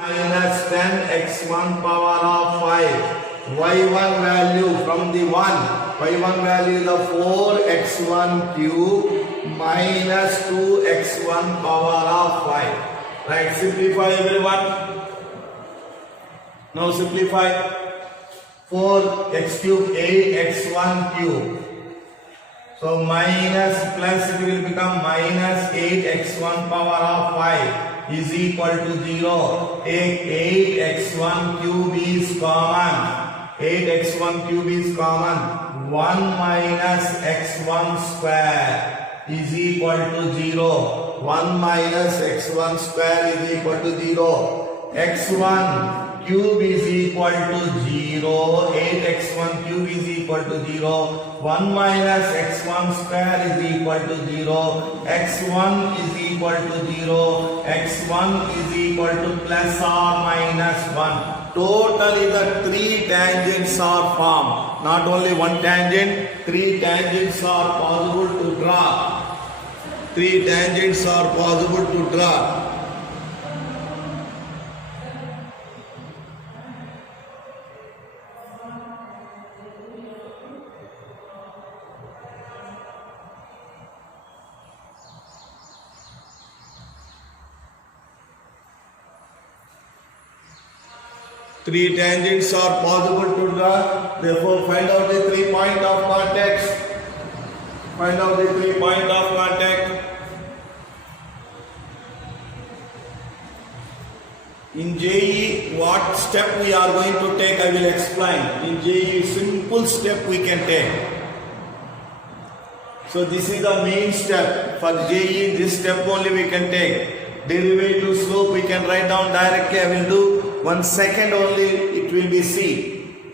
minus 10 x1 power of 5. Y1 value from the 1. Y1 value is the 4 x1 cube minus 2 x1 power of 5. Right, simplify everyone. Now simplify. 4 x cube 8 x1 cube. So minus plus it will become minus 8 x1 power of 5 is equal to 0. 8 x1 cube is common. 8 x1 cube is common. 1 minus x1 square is equal to 0. 1 minus x1 square is equal to 0. x1 cube is equal to 0. 8x1 cube is equal to 0. 1 minus x1 square is equal to 0. x1 is equal to 0. x1 is equal to plus or minus 1. Totally the 3 tangents are formed. Not only one tangent, 3 tangents are possible to draw. 3 tangents are possible to draw. Three tangents are possible to draw. Therefore, find out the 3 point of contact. Find out the 3 point of contact. In JE, what step we are going to take, I will explain. In JE, simple step we can take. So this is the main step. For JE, this step only we can take. Derivative slope we can write down directly. I will do 1 second only, it will be C.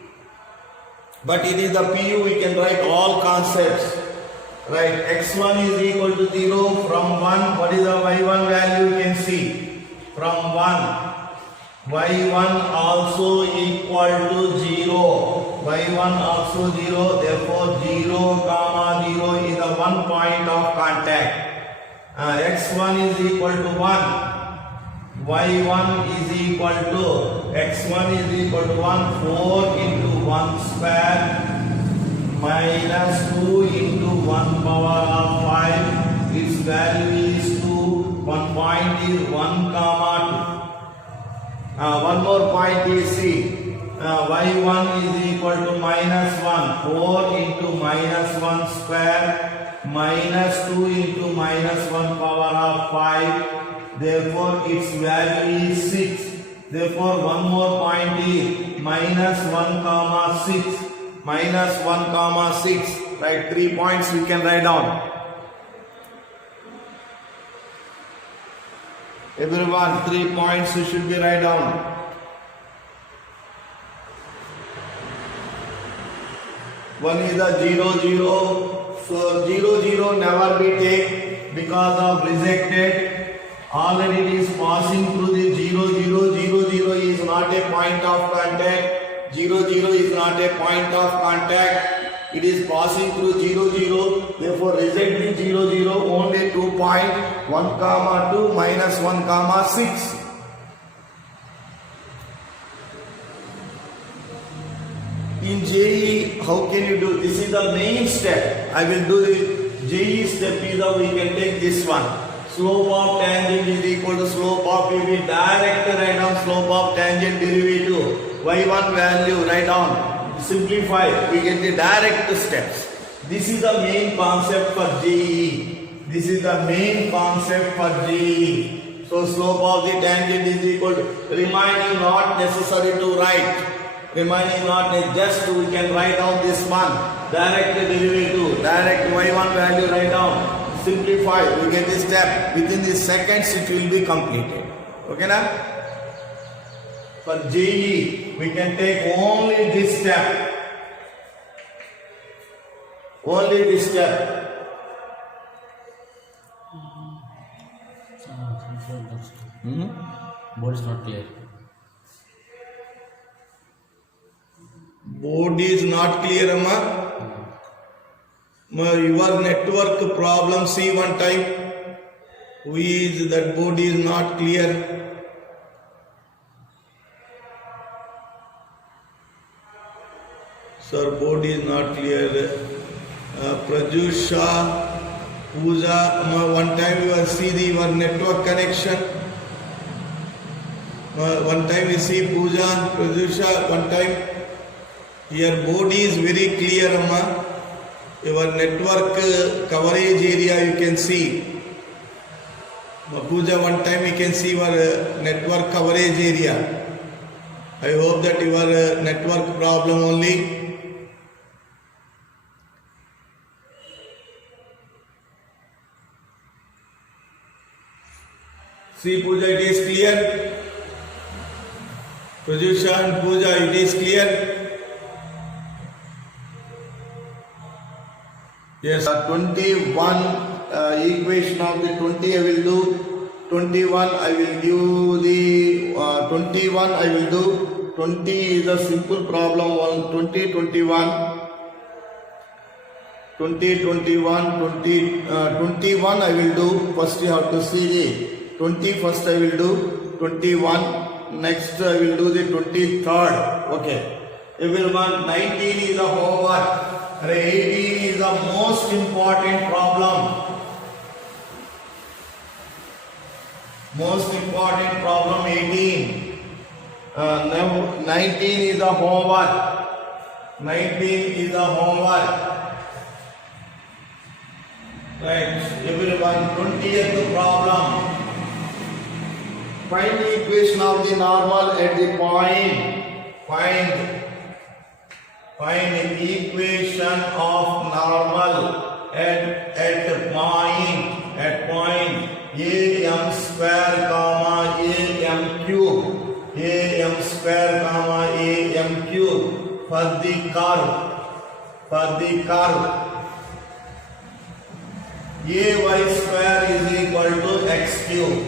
But it is the PU, we can write all concepts. Right, x1 is equal to 0 from 1. What is the y1 value you can see? From 1. y1 also equal to 0. y1 also 0. Therefore 0 comma 0 is the 1 point of contact. x1 is equal to 1. y1 is equal to x1 is equal to 1. 4 into 1 square minus 2 into 1 power of 5. Its value is 2. 1 point is 1 comma 2. One more point is C. y1 is equal to minus 1. 4 into minus 1 square minus 2 into minus 1 power of 5. Therefore, its value is 6. Therefore, one more point is minus 1 comma 6. Minus 1 comma 6. Right, 3 points we can write down. Everyone, 3 points you should be write down. One is the 0, 0. So 0, 0 never be taken because of rejected. Already it is passing through the 0, 0, 0, 0 is not a point of contact. 0, 0 is not a point of contact. It is passing through 0, 0. Therefore, reject the 0, 0 only 2 point. 1 comma 2 minus 1 comma 6. In JE, how can you do? This is the main step. I will do the JE step is how we can take this one. Slope of tangent is equal to slope of PV. Direct write down slope of tangent derivative. y1 value write down. Simplify. We get the direct steps. This is the main concept for JE. This is the main concept for JE. So slope of the tangent is equal to, remaining not necessary to write. Remaining not just we can write down this one. Direct derivative. Direct y1 value write down. Simplify, we get this step. Within the seconds it will be completed. Okay na? For JE, we can take only this step. Only this step. Board is not clear. Board is not clear, Amma. Your network problem, see one time. Who is that board is not clear? Sir, board is not clear. Pradyusha, Pooja, one time you will see your network connection. One time you see Pooja, Pradyusha, one time. Your board is very clear, Amma. Your network coverage area you can see. Pooja, one time you can see your network coverage area. I hope that your network problem only. See Pooja, it is clear. Pradyusha and Pooja, it is clear. Yes, 21 equation of the 20 I will do. 21 I will give the 21 I will do. 20 is a simple problem. 20, 21. 20, 21, 21 I will do. First you have to see the 20 first I will do. 21. Next I will do the 23rd. Okay. Everyone, 19 is the homework. 18 is the most important problem. Most important problem 18. Now 19 is the homework. 19 is the homework. Right. Everyone, 20th problem. Find the equation of the normal at the point. Find the equation of normal at point am square comma am cube am cube for the curve ay square is equal to x cube.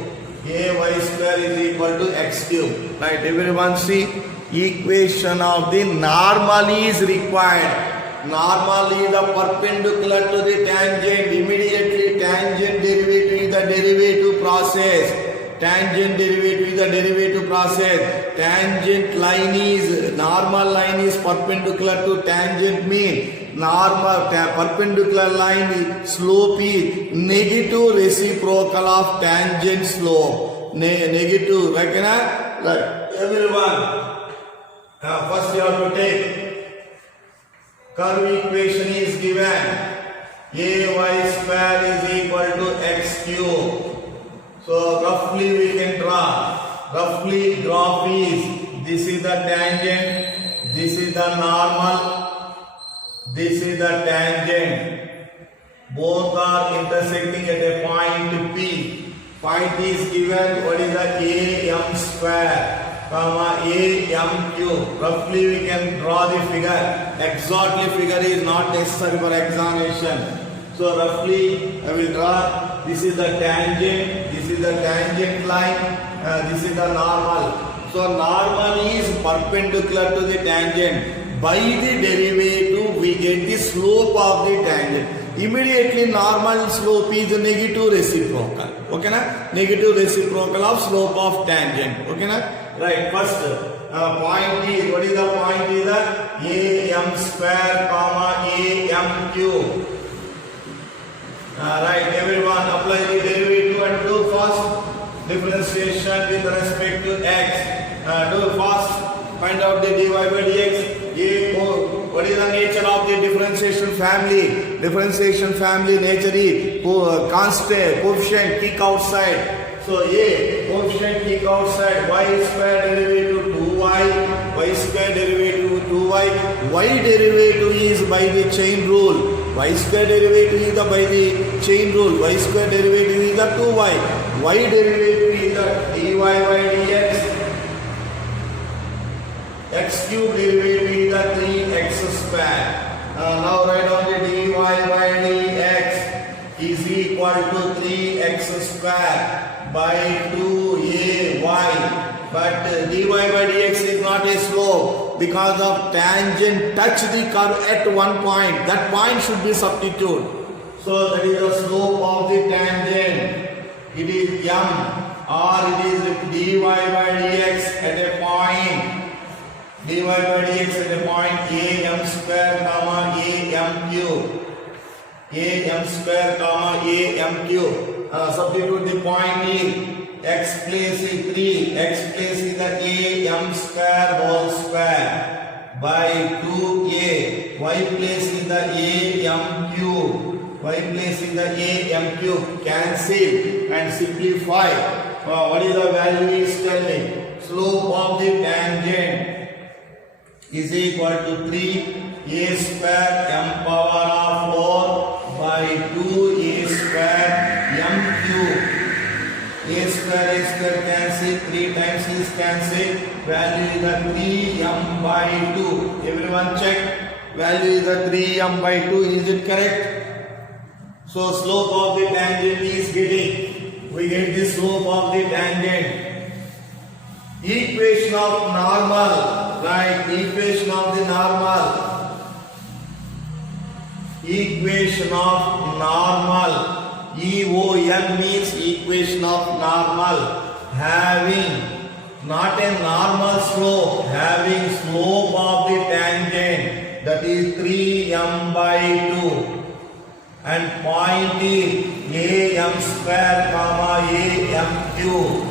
Ay square is equal to x cube. Right, everyone see, equation of the normal is required. Normal is the perpendicular to the tangent. Immediately tangent derivative is the derivative process. Tangent derivative is the derivative process. Tangent line is, normal line is perpendicular to tangent mean. Normal perpendicular line slope is negative reciprocal of tangent slope. Negative, right? Everyone, first you have to take curve equation is given. Ay square is equal to x cube. So roughly we can draw. Roughly graph is, this is the tangent, this is the normal, this is the tangent. Both are intersecting at a point P. Point is given, what is the am square comma am cube. Roughly we can draw the figure. Exactly figure is not necessary for examination. So roughly I will draw. This is the tangent. This is the tangent line. This is the normal. So normal is perpendicular to the tangent. By the derivative we get the slope of the tangent. Immediately normal slope is negative reciprocal. Okay na? Negative reciprocal of slope of tangent. Okay na? Right. First point is, what is the point is that am square comma am cube. Right. Everyone apply the derivative and do first differentiation with respect to x. Do first find out the dy by dx. What is the nature of the differentiation family? Differentiation family nature is constant, coefficient kick outside. So coefficient kick outside, y square derivative 2y, y square derivative 2y. Y derivative is by the chain rule. Y square derivative is by the chain rule. Y square derivative is the 2y. Y derivative is the dy by dx. X cube derivative is the 3x square. Now write down the dy by dx is equal to 3x square by 2ay. But dy by dx is not a slope because of tangent touch the curve at one point. That point should be substituted. So that is the slope of the tangent. It is m, or it is dy by dx at a point. Dy by dx at a point am square. square comma am cube. Am square comma am cube. Substitute the point here. X place is 3. X place is the am square whole square by 2a. Y place is the am cube. Y place is the am cube. Cancel and simplify. What is the value is telling? Slope of the tangent is equal to 3a square m power of 4 by 2a square m cube. A square cancel, 3 times is cancel. Value is the 3m by 2. Everyone check. Value is the 3m by 2. Is it correct? So slope of the tangent is getting. We get the slope of the tangent. Equation of normal. Right. Equation of the normal. Equation of normal. EON means equation of normal. Having not a normal slope, having slope of the tangent, that is 3m by 2, and point is am square comma am cube.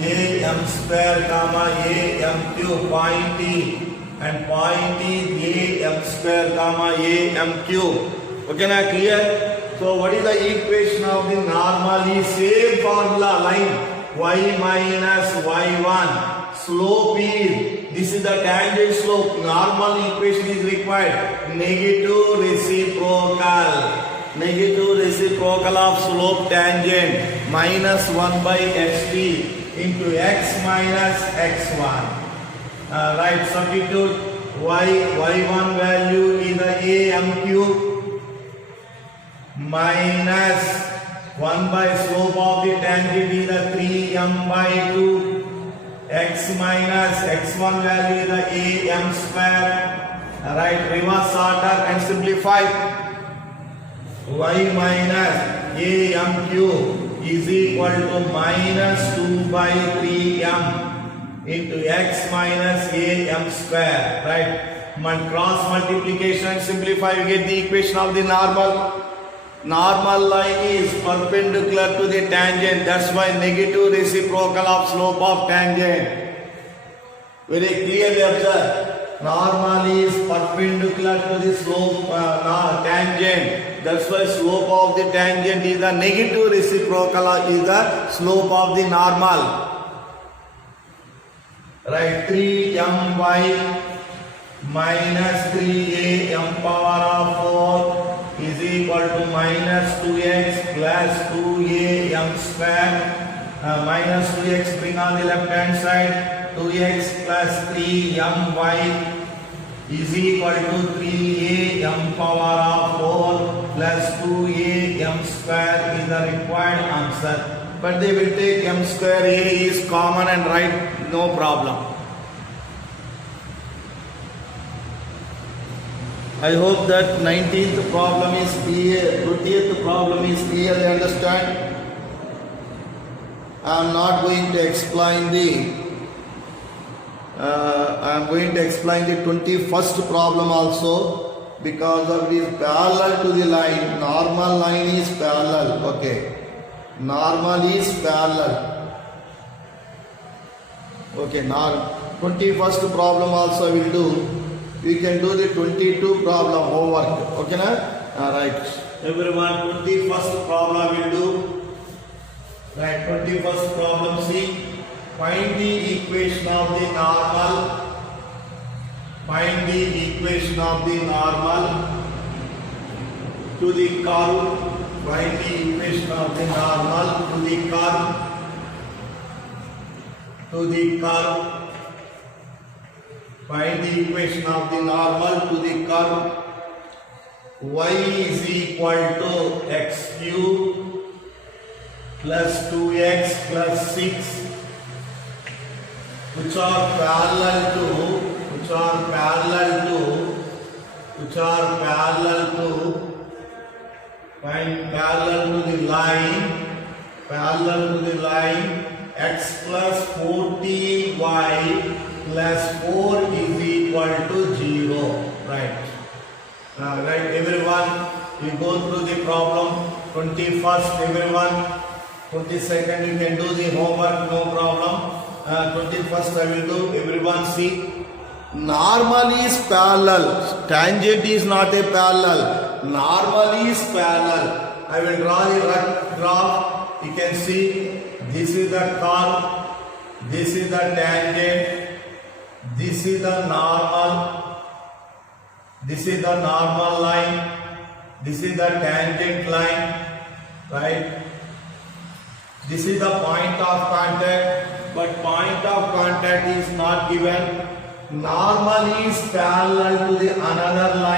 Am square comma am cube. Point is, and point is am square comma am cube. Okay, now clear? So what is the equation of the normal? Is same formula line y minus y1. Slope is, this is the tangent slope. Normal equation is required. Negative reciprocal. Negative reciprocal of slope tangent minus 1 by xt into x minus x1. Right, substitute y1 value is the am cube minus 1 by slope of the tangent is the 3m by 2. X minus x1 value is the am square. Right, reverse order and simplify. Y minus am cube is equal to minus 2 by 3m into x minus am square. Right, cross multiplication, simplify, you get the equation of the normal. Normal line is perpendicular to the tangent. That's why negative reciprocal of slope of tangent. Very clearly observe. Normal is perpendicular to the slope tangent. That's why slope of the tangent is the negative reciprocal is the slope of the normal. Right, 3my minus 3am power of 4 is equal to minus 2x plus 2am square. Minus 2x bring on the left hand side. 2x plus 3my is equal to 3am power of 4 plus 2am square is the required answer. But they will take m square, a is common and write no problem. I hope that 19th problem is clear, 20th problem is clear, you understand? I am not going to explain the I am going to explain the 21st problem also, because of it is parallel to the line. Normal line is parallel. Okay, normal is parallel. Okay, now 21st problem also will do. We can do the 22 problem homework. Okay, na? Right. Everyone, 21st problem will do. Right, 21st problem. See, find the equation of the normal. Find the equation of the normal to the curve. Find the equation of the normal to the curve. To the curve. Find the equation of the normal to the curve. Y is equal to x cube plus 2x plus 6, which are parallel to the line x plus 14y plus 4 is equal to 0. Right. Right, everyone, you go through the problem. 21st, everyone. 22nd, you can do the homework, no problem. 21st, I will do. Everyone, see. Normal is parallel. Tangent is not a parallel. Normal is parallel. I will draw the graph. You can see. This is the curve. This is the tangent. This is the normal. This is the normal line. This is the tangent line. Right? This is the point of contact. But point of contact is not given. Normal is parallel to the another line.